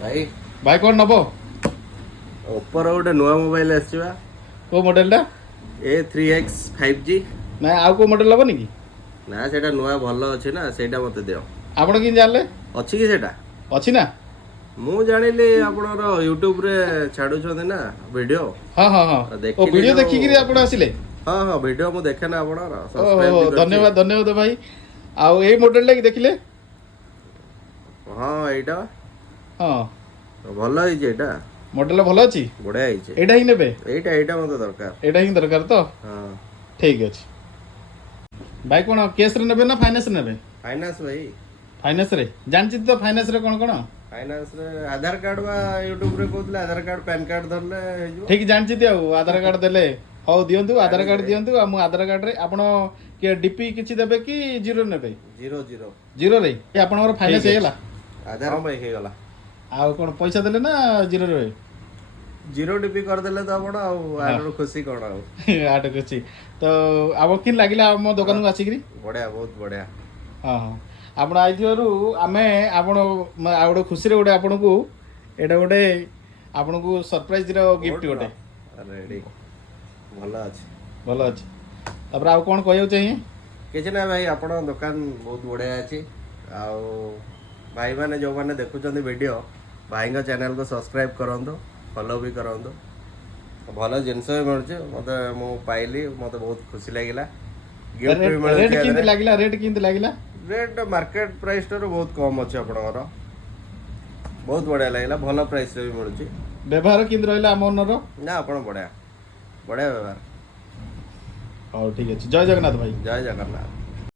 भाई भाई कौन नब ओप्पोर गोटे नुआ मोबाइल आसवा को मॉडलटा A3X 5G ना आउ को मॉडल लबनी कि ना सेटा नुआ भल अच्छे ना सेटा मते दियो आपण कि जानले अच्छी कि सेटा अछि ना मु जानिली आपनर YouTube रे छाडु छथि ना वीडियो हाँ हाँ हाँ ओ देखिली वीडियो जो- देखि कि आपण आसिले हाँ हाँ वीडियो मु देखे ना आपनर ओहो सब्सक्राइब धन्यवाद धन्यवाद भाई आउ ए मॉडल कि देखिले हाँ एटा हाँ भल है एटा मॉडल भल अछि बढ़िया है एटा ही नेबे एटा मते दरकार एटा ही दरकार तो हाँ ठीक अछि भाई कोन केस रे नेबे ना फाइनेंस रे नेबे फाइनांस भाई फाइनेंस रे जानछि तो फाइनेंस रे कोन कोन फाइनांस रे आधार कार्ड बा YouTube रे कहतले आधार कार्ड पैन कार्ड धरले हेजो ठीक जानछि ते आधार कार्ड देले हौ दियंतु आधार कार्ड दियंतु आ मु आधार कार्ड रे आपण के डीपी किछि देबे कि जीरो नेबे 00 जीरो रे ये आपनर फाइनेंस ठीक हेला आधार भाई हे गला आ कोन पैसा देले ना जीरो रे जीरो डीपी कर देले तो आपण आरो खुशी कोन आउ आठ कुछ तो अब कि लागिला आम दुकान को आसिकरी बढ़िया बहुत बढ़िया हाँ हाँ आपण आइथिबारु आमे आपण आ गोटे खुशी रे गोटे आपण को एटा गोटे आपण को सरप्राइज रो गिफ्ट गोटे रेडी भला अछि भल अछि तापर आ कोन कहयो चाहिए किछ ना भाई आपण दुकान बहुत बढ़िया अछि आउ भाई माने जो माने देखुचंदी वीडियो भाई का चैनल को सब्सक्राइब करंदो फॉलो भी करंदो भल जिनस भी मिलुचे मते मु पाइली मते बहुत खुशी लागिला गिफ्ट भी रेट मिलुचे किंत लागिला रेट किंत लागिला रेट मार्केट प्राइस ठाରୁ बहुत कम अछि आपणकर बहुत बढ़िया लागिला भल प्राइस रे भी मिलुची व्यवहार किंत रहला आम ओनर ना आपण बढ़िया बढ़िया व्यवहार हौ ठीक अछि जय जगन्नाथ भाई जय जगन्नाथ।